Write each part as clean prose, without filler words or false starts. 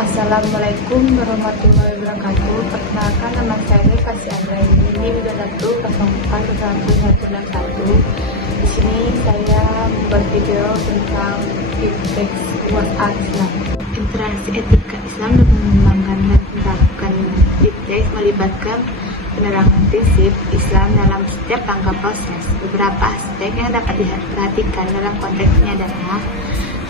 Assalamualaikum warahmatullahi wabarakatuh. Perkenalkan, nama saya Kasih Andra. Ini video 1041161. Di sini saya membuat video tentang teks WhatsApp Islam. Interaksi etika Islam dan mengembangkan dan menerapkan teks melibatkan penerangan prinsip Islam dalam setiap langkah proses. Beberapa aspek yang dapat diperhatikan dalam konteksnya adalah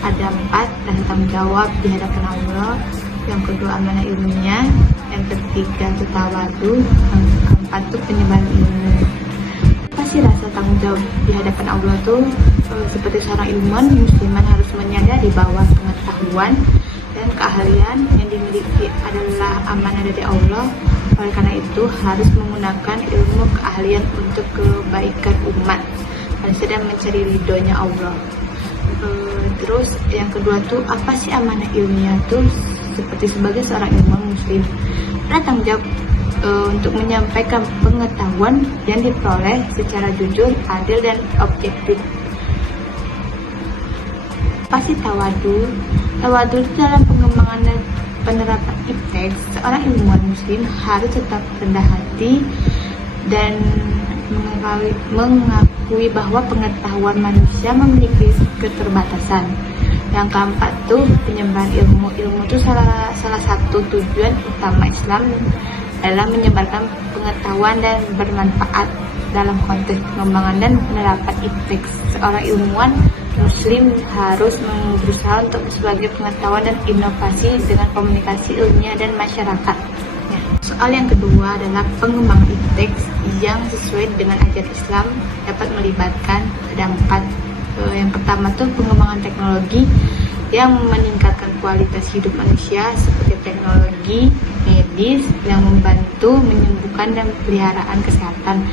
ada 4, tanggung jawab di hadapan Allah, yang kedua amanah ilmunya, yang ketiga itu tawadu, yang keempat itu penyebaran ilmu. Apa sih rasa tanggung jawab di hadapan Allah tuh? Seperti seorang ilmuwan, musliman harus menyadari bahwa pengetahuan dan keahlian yang dimiliki adalah amanah dari Allah. Oleh karena itu harus menggunakan ilmu keahlian untuk kebaikan umat dan sedang mencari ridhonya Allah. Terus yang kedua tuh, apa sih amanah ilmiah tuh? Seperti sebagai seorang ilmuwan muslim, ada tanggung jawab untuk menyampaikan pengetahuan yang diperoleh secara jujur, adil, dan objektif. Apa sih tawadu? Tawadu itu dalam pengembangan dan penerapan iptek, seorang ilmuwan muslim harus tetap rendah hati dan mengakui bahwa pengetahuan manusia memiliki keterbatasan. Yang keempat tuh penyebaran ilmu. Ilmu itu salah satu tujuan utama Islam adalah menyebarkan pengetahuan dan bermanfaat dalam konteks pengembangan dan penerapan iptek. Seorang ilmuwan muslim harus berusaha untuk sebagai pengetahuan dan inovasi dengan komunikasi ilmiah dan masyarakat. Soal yang kedua adalah pengembangan iptek yang sesuai dengan ajaran Islam dapat melibatkan ada 4. Yang pertama tuh pengembangan teknologi yang meningkatkan kualitas hidup manusia seperti teknologi medis yang membantu menyembuhkan dan peliharaan kesehatan.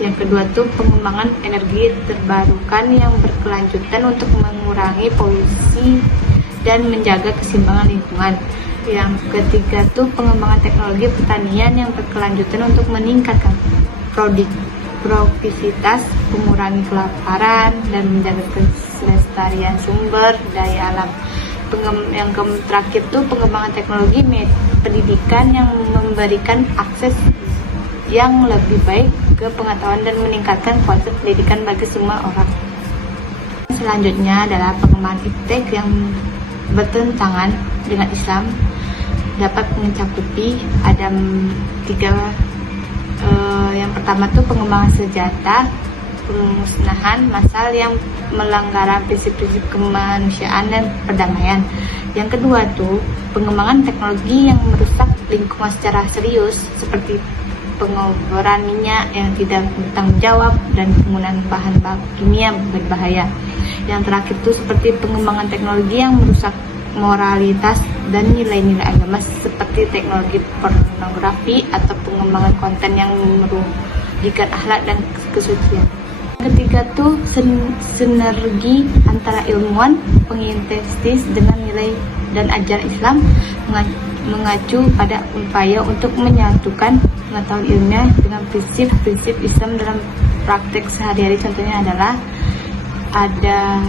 Yang kedua tuh pengembangan energi terbarukan yang berkelanjutan untuk mengurangi polusi dan menjaga keseimbangan lingkungan. Yang ketiga tuh pengembangan teknologi pertanian yang berkelanjutan untuk meningkatkan produktivitas, mengurangi kelaparan, dan menjaga kelestarian sumber daya alam. Yang terakhir tuh pengembangan teknologi pendidikan yang memberikan akses yang lebih baik ke pengetahuan dan meningkatkan kualitas pendidikan bagi semua orang. Selanjutnya adalah pengembangan iptek yang bertentangan dengan Islam dapat mencakupi ada 3. Yang pertama tuh pengembangan senjata, pemusnahan massal yang melanggar prinsip-prinsip kemanusiaan dan perdamaian. Yang kedua tuh pengembangan teknologi yang merusak lingkungan secara serius seperti pengoboran minyak yang tidak bertanggung jawab dan penggunaan bahan kimia berbahaya. Yang terakhir tuh seperti pengembangan teknologi yang merusak moralitas dan nilai-nilai agama seperti teknologi pornografi atau pengembangan konten yang merugikan akhlak dan kesucian. Ketiga tuh sinergi antara ilmuwan penginterestis dengan nilai dan ajaran Islam mengacu pada upaya untuk menyatukan pengetahuan ilmiah dengan prinsip-prinsip Islam dalam praktek sehari-hari. Contohnya adalah ada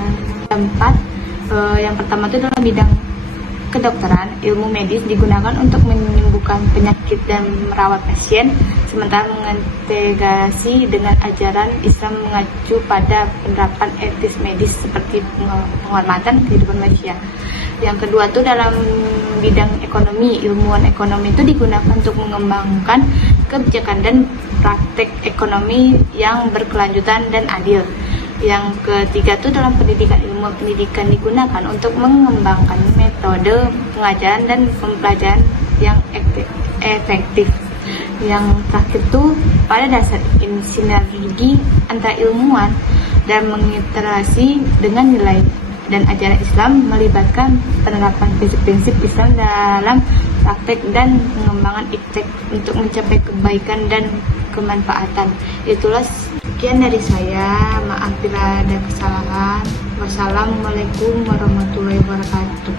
4. Yang pertama itu dalam bidang kedokteran, ilmu medis digunakan untuk menyembuhkan penyakit dan merawat pasien, sementara mengintegrasi dengan ajaran Islam mengacu pada penerapan etis medis seperti penghormatan kehidupan manusia. Yang kedua itu dalam bidang ekonomi, ilmuwan ekonomi itu digunakan untuk mengembangkan kebijakan dan praktek ekonomi yang berkelanjutan dan adil. Yang ketiga itu dalam pendidikan, ilmu pendidikan digunakan untuk mengembangkan metode pengajaran dan pembelajaran yang efektif. Yang terakhir itu pada dasar ini sinergi antara ilmuwan dan mengiterasi dengan nilai dan ajaran Islam melibatkan penerapan prinsip-prinsip Islam dalam praktek dan pengembangan iptek untuk mencapai kebaikan dan kemanfaatan. Itulah sekian dari saya. Maaf bila ada kesalahan. Wassalamualaikum warahmatullahi wabarakatuh.